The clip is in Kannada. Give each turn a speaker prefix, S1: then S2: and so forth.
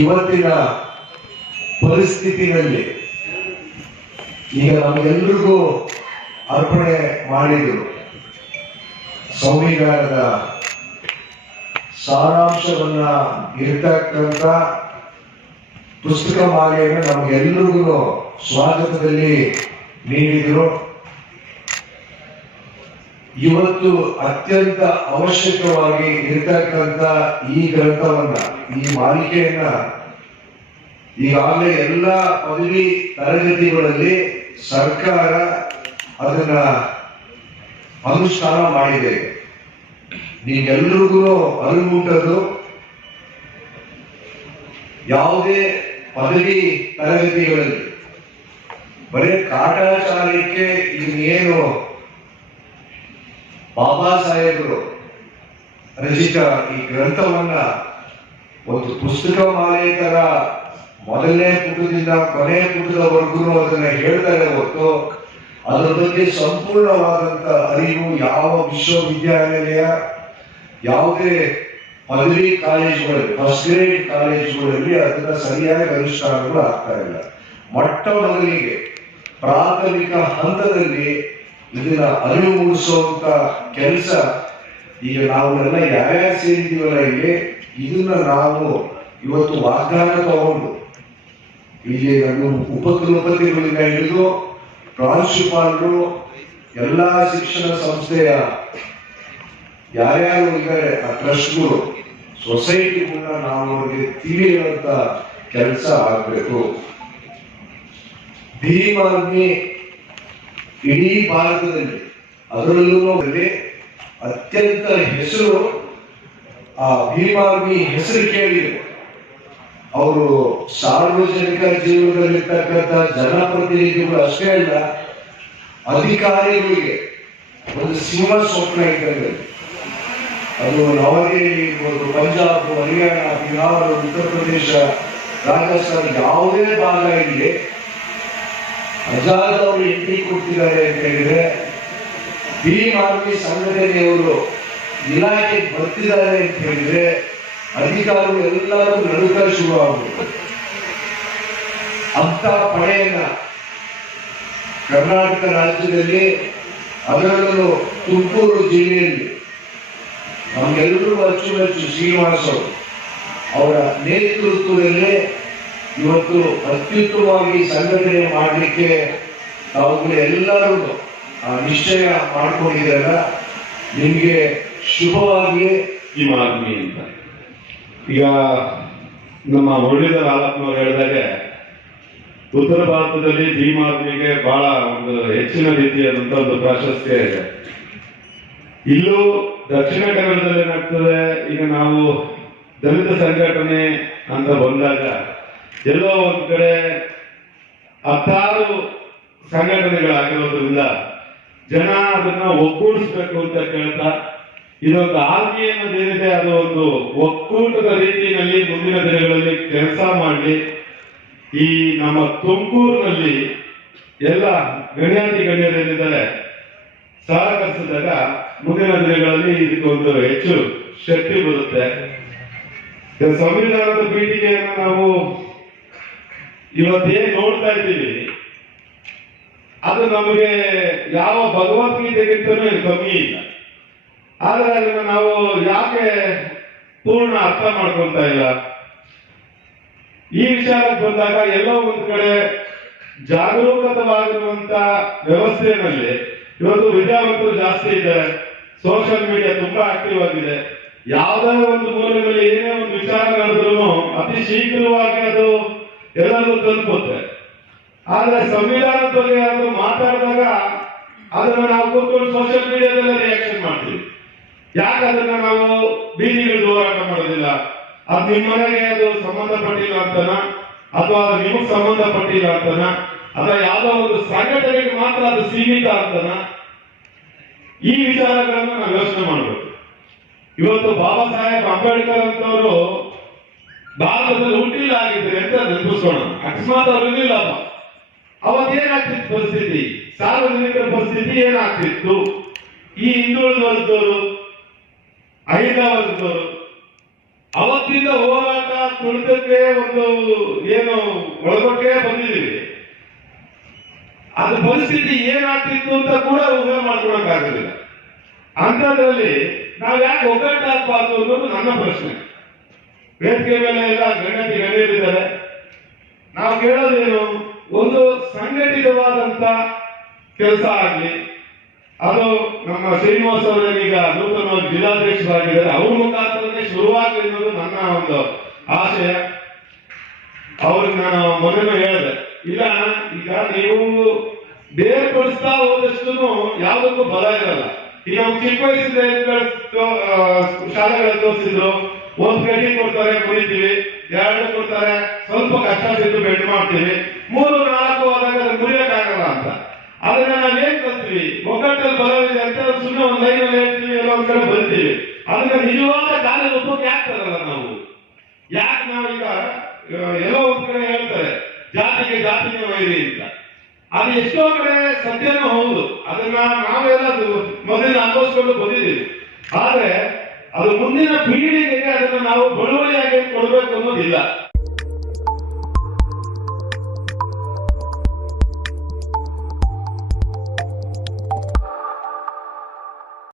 S1: ಇವತ್ತಿನ ಪರಿಸ್ಥಿತಿನಲ್ಲಿ ಈಗ ನಮಗೆಲ್ರಿಗೂ ಅರ್ಪಣೆ ಮಾಡಿದರು ಸಂವಿಧಾನದ ಸಾರಾಂಶವನ್ನ ಇರ್ತಕ್ಕಂಥ ಪುಸ್ತಕ ಮಾಲೆಯನ್ನು ನಮಗೆಲ್ರಿಗೂ ಸ್ವಾಗತದಲ್ಲಿ ನೀಡಿದರು. ಇವತ್ತು ಅತ್ಯಂತ ಅವಶ್ಯಕವಾಗಿ ಇರತಕ್ಕಂತ ಈ ಗ್ರಂಥವನ್ನ, ಈ ಮಾಲಿಕೆಯನ್ನ ಈಗಾಗಲೇ ಎಲ್ಲ ಪದವಿ ತರಗತಿಗಳಲ್ಲಿ ಸರ್ಕಾರ ಅದನ್ನ ಅನುಷ್ಠಾನ ಮಾಡಿದೆ. ನೀವೆಲ್ರಿಗೂ ಅರಿವುಂಟದು ಯಾವುದೇ ಪದವಿ ತರಗತಿಗಳಲ್ಲಿ ಬರೀ ಕಾಟಾಚಾರಕ್ಕೆ ಇನ್ನೇನು ಬಾಬಾ ಸಾಹೇಬರು ರಚಿತ ಈ ಗ್ರಂಥವನ್ನ ಒಂದು ಪುಸ್ತಕ ಮಾಲೆ ತರ ಮೊದಲನೇ ಪುಟದಿಂದ ಕೊನೆಯ ಪುಟದವರೆಗೂ ಅದನ್ನ ಹೇಳ್ತಾರೆ ಹೊತ್ತು ಅದರ ಬಗ್ಗೆ ಸಂಪೂರ್ಣವಾದಂತ ಅರಿವು ಯಾವ ವಿಶ್ವವಿದ್ಯಾಲಯ ಯಾವುದೇ ಪದವಿ ಕಾಲೇಜುಗಳಲ್ಲಿ ಫಸ್ಟ್ ಗ್ರೇಡ್ ಕಾಲೇಜುಗಳಲ್ಲಿ ಅದನ್ನ ಸರಿಯಾಗಿ ಅನುಷ್ಠಾನಗಳು ಆಗ್ತಾ ಇಲ್ಲ. ಮೊಟ್ಟ ಮೊದಲಿಗೆ ಪ್ರಾಥಮಿಕ ಹಂತದಲ್ಲಿ ಇದನ್ನ ಅರಿವು ಮೂಡಿಸುವಂತ ಕೆಲಸ. ಈಗ ನಾವೆಲ್ಲ ಯಾರ್ಯಾರು ಸೇರಿದೀವಲ್ಲ ಇಲ್ಲಿ, ಇದನ್ನ ನಾವು ಇವತ್ತು ವಾಗ್ದಾನ ತಗೊಂಡು ಇಲ್ಲಿ ನಮ್ಮ ಉಪಕುಲಪತಿಗಳಿಂದ ಹಿಡಿದು ಪ್ರಾಂಶುಪಾಲರು, ಎಲ್ಲಾ ಶಿಕ್ಷಣ ಸಂಸ್ಥೆಯ ಯಾರ್ಯಾರು ಇದ್ದಾರೆ, ಆ ಟ್ರಸ್ಟ್ಗಳು ಕೂಡ ನಾವು ಅವ್ರಿಗೆ ತಿಳಿಯುವಂತ ಕೆಲಸ ಆಗ್ಬೇಕು. ಭೀಮ್ ಆರ್ಮಿ ಇಡೀ ಭಾರತದಲ್ಲಿ ಅದರಲ್ಲೂ ಅತ್ಯಂತ ಹೆಸರು ಆ ಭೀಮಾಗಿ ಹೆಸರು ಕೇಳಿದೆ. ಅವರು ಸಾರ್ವಜನಿಕ ಜೀವನದಲ್ಲಿರ್ತಕ್ಕಂಥ ಜನಪ್ರತಿನಿಧಿಗಳು ಅಷ್ಟೇ ಅಲ್ಲ, ಅಧಿಕಾರಿಗಳಿಗೆ ಒಂದು ಸಿಂಹ ಸ್ವಪ್ನ ಇದ್ದಂಗೆ ಅದು ನವದೆಹಲಿ ಇರ್ಬೋದು ಪಂಜಾಬ್, ಹರಿಯಾಣ, ಬಿಹಾರ, ಉತ್ತರ ಪ್ರದೇಶ, ರಾಜಸ್ಥಾನ ಯಾವುದೇ ಭಾಗ ಇಲ್ಲಿ ಆಜಾದ್ ಅವರು ಎಂಟ್ರಿ ಕೊಡ್ತಿದ್ದಾರೆ ಅಂತ ಹೇಳಿದ್ರೆ ಭೀಮ್ ಆರ್ಮಿ ಸಂಘಟನೆಯವರು ಇಲಾಖೆಗೆ ಬರ್ತಿದ್ದಾರೆ ಅಂತ ಹೇಳಿದ್ರೆ ಅಧಿಕಾರಿಗಳು ಎಲ್ಲರೂ ನಡುಕ ಶುರು ಆಗುತ್ತೆ ಅಂತ ಪಡೆಯನ್ನ ಕರ್ನಾಟಕ ರಾಜ್ಯದಲ್ಲಿ, ಅದರಲ್ಲೂ ತುಮಕೂರು ಜಿಲ್ಲೆಯಲ್ಲಿ ನಮಗೆಲ್ಲರೂ ಅಚ್ಚುಮೆಚ್ಚು ಶ್ರೀನಿವಾಸ್ ಅವರ ನೇತೃತ್ವದಲ್ಲಿ ಇವತ್ತು ಅತ್ಯುತ್ತಮವಾಗಿ ಸಂಘಟನೆ ಮಾಡಲಿಕ್ಕೆ ತಾವುಗಳು ಎಲ್ಲರೂ ನಿಶ್ಚಯ ಮಾಡ್ಕೊಂಡಿದ್ದೀರಲ್ಲ, ನಿಮಗೆ ಶುಭವಾಗಿ
S2: ಆರ್ಮಿ ಅಂತ. ಈಗ ನಮ್ಮ ಮುರಳೀಧರ ಆಲಪ್ಪನವ್ರು ಹೇಳಿದಾಗೆ, ಉತ್ತರ ಭಾರತದಲ್ಲಿ ಭೀಮ್ ಆದ್ಮಿಗೆ ಬಹಳ ಒಂದು ಹೆಚ್ಚಿನ ರೀತಿಯಾದಂಥ ಒಂದು ಪ್ರಾಶಸ್ತ್ಯ ಇದೆ. ಇಲ್ಲೂ ದಕ್ಷಿಣ ಕನ್ನಡದಲ್ಲಿ ಏನಾಗ್ತದೆ ಈಗ ನಾವು ದಲಿತ ಸಂಘಟನೆ ಅಂತ ಬಂದಾಗ ಎಲ್ಲೋ ಒಂದು ಕಡೆ ಹತ್ತಾರು ಸಂಘಟನೆಗಳಾಗಿರೋದ್ರಿಂದ ಜನ ಅದನ್ನ ಒಗ್ಗೂಡಿಸ್ಬೇಕು ಅಂತ ಕೇಳ್ತಾ, ಇದೊಂದು ಆರ್ಮಿ ಏನಿದೆ ಅದು ಒಂದು ಒಕ್ಕೂಟದ ರೀತಿಯಲ್ಲಿ ಮುಂದಿನ ದಿನಗಳಲ್ಲಿ ಕೆಲಸ ಮಾಡಿ, ಈ ನಮ್ಮ ತುಮಕೂರಿನಲ್ಲಿ ಎಲ್ಲ ಗಣ್ಯಾತಿ ಗಣ್ಯರೇನಿದ್ದಾರೆ ಸಹಕರಿಸಿದಾಗ ಮುಂದಿನ ದಿನಗಳಲ್ಲಿ ಇದಕ್ಕೊಂದು ಹೆಚ್ಚು ಶಕ್ತಿ ಬರುತ್ತೆ. ಸಂವಿಧಾನದ ಪೀಠಿಗೆಯನ್ನು ನಾವು ಇವತ್ತೇನ್ ನೋಡ್ತಾ ಇದ್ದೀವಿ? ಅದು ನಮಗೆ ಯಾವ ಭಗವದ್ಗೀತೆಗಿಂತನೂ ಕಮ್ಮಿ ಇಲ್ಲ. ಆದ್ರೆ ಅದನ್ನು ನಾವು ಯಾಕೆ ಪೂರ್ಣ ಅರ್ಥ ಮಾಡ್ಕೊಂತ ಇಲ್ಲ? ಈ ವಿಚಾರಕ್ಕೆ ಬಂದಾಗ ಎಲ್ಲೋ ಒಂದ್ ಕಡೆ ಜಾಗರೂಕತವಾಗಿರುವಂತ ವ್ಯವಸ್ಥೆಯಲ್ಲಿ ಇವತ್ತು ವಿದ್ಯಾವಂತರು ಜಾಸ್ತಿ ಇದೆ. ಸೋಷಿಯಲ್ ಮೀಡಿಯಾ ತುಂಬಾ ಆಕ್ಟಿವ್ ಆಗಿದೆ. ಯಾವುದೇ ಒಂದು ಮೂಲದಲ್ಲಿ ಏನೇ ಒಂದು ವಿಚಾರ ನಡೆದ್ರು ಅತಿ ಶೀಘ್ರವಾಗಿ ಅದು ಎಲ್ಲರೂ ತಲುಪುತ್ತೆ. ಆದ್ರೆ ಸಂವಿಧಾನದ ಬಗ್ಗೆ ಯಾರು ಮಾತಾಡಿದಾಗ ಅದನ್ನ ನಾವು ಕೂತ್ಕೊಂಡು ಸೋಷಿಯಲ್ ಮೀಡಿಯಾದಲ್ಲಿ ರಿಯಾಕ್ಷನ್ ಮಾಡ್ತೀವಿ. ಯಾಕೆ ಅದನ್ನ ನಾವು ಬೀದಿಗಳು ಹೋರಾಟ ಮಾಡೋದಿಲ್ಲ? ಅದು ನಿಮ್ಮ ಮನೆಗೆ ಅದು ಸಂಬಂಧಪಟ್ಟಿಲ್ಲ ಅಂತನ? ಅಥವಾ ಅದು ನಿಮಗ್ ಸಂಬಂಧಪಟ್ಟಿಲ್ಲ ಅಂತನ? ಅಥವಾ ಯಾವ್ದೋ ಒಂದು ಸಂಘಟನೆಗೆ ಮಾತ್ರ ಅದು ಸೀಮಿತ ಅಂತನ? ಈ ವಿಚಾರಗಳನ್ನು ನಾವು ಯೋಚನೆ ಮಾಡಬೇಕು. ಇವತ್ತು ಬಾಬಾ ಸಾಹೇಬ್ ಅಂಬೇಡ್ಕರ್ ಅಂತವರು ಭಾರತದಲ್ಲಿ ಹುಟ್ಟಿಲ್ಲ ಆಗಿದ್ರೆ ಅಂತ ನೆನಪಿಸೋಣ ಅಕಸ್ಮಾತ್ ಅವ್ರು ಅವಾಗ ಅವತ್ತೇನಾಗ್ತಿತ್ತು ಪರಿಸ್ಥಿತಿ? ಸಾರ್ವಜನಿಕರ ಪರಿಸ್ಥಿತಿ ಏನಾಗ್ತಿತ್ತು? ಈ ಹಿಂದುಳಿದ ವರ್ಗದವರು ಅಹಿಂದ ವರ್ಗದವರು, ಅವತ್ತಿಂದ ಹೋರಾಟ ತುಳಿತಕ್ಕೆ ಒಂದು ಏನು ಒಳಗೊಟ್ಟೆ ಬಂದಿದ್ದೀವಿ ಅದು ಪರಿಸ್ಥಿತಿ ಏನಾಗ್ತಿತ್ತು ಅಂತ ಕೂಡ ಊಹೆ ಆಗಲಿಲ್ಲ ಅಂಥದ್ರಲ್ಲಿ ನಾವು ಯಾಕೆ ಒಗ್ಗಟ್ಟಾಗಬಾರ್ದು ಅನ್ನೋದು ನನ್ನ ಪ್ರಶ್ನೆ. ವೇದಿಕೆ ಮೇಲೆ ಎಲ್ಲ ಗಣತಿ ಗಣ್ಯರಿದ್ದಾರೆ ನಾವು ಕೇಳೋದೇನು, ಒಂದು ಸಂಘಟಿತವಾದಂತ ಕೆಲಸ ಆಗಲಿ, ಅದು ನಮ್ಮ ಶ್ರೀನಿವಾಸ್ ಅವರೇನೀಗ ನೂತನವಾಗಿ ಜಿಲ್ಲಾಧ್ಯಕ್ಷರಾಗಿದ್ದಾರೆ. ಅವ್ರ ಮುಖಾಂತರನೇ ಶುರುವಾಗಲಿ ಅನ್ನೋದು ನನ್ನ ಒಂದು ಆಶಯ ಅವ್ರಿಗೆ ನಾನು ಮೊದಲು ಹೇಳಿದೆ, ಇಲ್ಲ, ಈಗ ನೀವು ಬೇರ್ಪಡಿಸ್ತಾ ಹೋದಷ್ಟು ಯಾವುದಕ್ಕೂ ಬಲ ಇರಲ್ಲ. ಈಗ ಚಿಕ್ಕ ವಯಸ್ಸಿಂದ ಶಾಲೆಗಳಲ್ಲಿ ತೋರಿಸಿದ್ರು. ಒಂದ್ ಕಡ್ಡಿ ಕೊಡ್ತಾರೆ ಮುರಿತೀವಿ ಎರಡು ಕೊಡ್ತಾರೆ, ಸ್ವಲ್ಪ ಕಷ್ಟ ಬಿದ್ದು ಬೆಂಡ್ ಮಾಡ್ತೀವಿ, ಮೂರು, ನಾಲ್ಕು ಹೋದಾಗ ಮುರಿಯಕ್ಕಾಗಲ್ಲ ಅಂತ. ಅದನ್ನ ನಾವೇನ್ ಕಲ್ತೀವಿ? ಒಗ್ಗಟ್ಟಲ್ಲಿ ಬರೋದಿದೆ ಅಂತ ಸುಮ್ಮನೆ ಒಂದ್ ಲೈನ್ ಹೇಳ್ತೀವಿ, ಎಲ್ಲ ಒಂದ್ ಕಡೆ ಬರಿತೀವಿ. ಅದನ್ನ ನಿಜವಾದ ಕಾರ್ಯರೂಪಕ್ಕೆ ಯಾಕೆ ಹಾಕ್ತಾರಲ್ಲ ನಾವು. ಯಾಕೆ ನಾವೀಗ ಎಲ್ಲೋ ಒಂದ್ ಕಡೆ ಹೇಳ್ತಾರೆ, ಜಾತಿಗೆ ಜಾತಿಗೆ ವೈರಿ ಅಂತ. ಅದು ಎಷ್ಟೋ ಕಡೆ ಸತ್ಯನೂ ಹೌದು. ಅದನ್ನ ನಾವೆಲ್ಲ ಮೊದಲಿನ ಅನುಭವಿಸ್ಕೊಂಡು ಬಂದಿದ್ದೀವಿ. ಆದ್ರೆ ಅದು ಮುಂದಿನ ಅದನ್ನ ನಾವು ಬಳುವಳಿಯಾಗಿ ಕೊಡಬೇಕು ಅನ್ನೋದಿಲ್ಲ.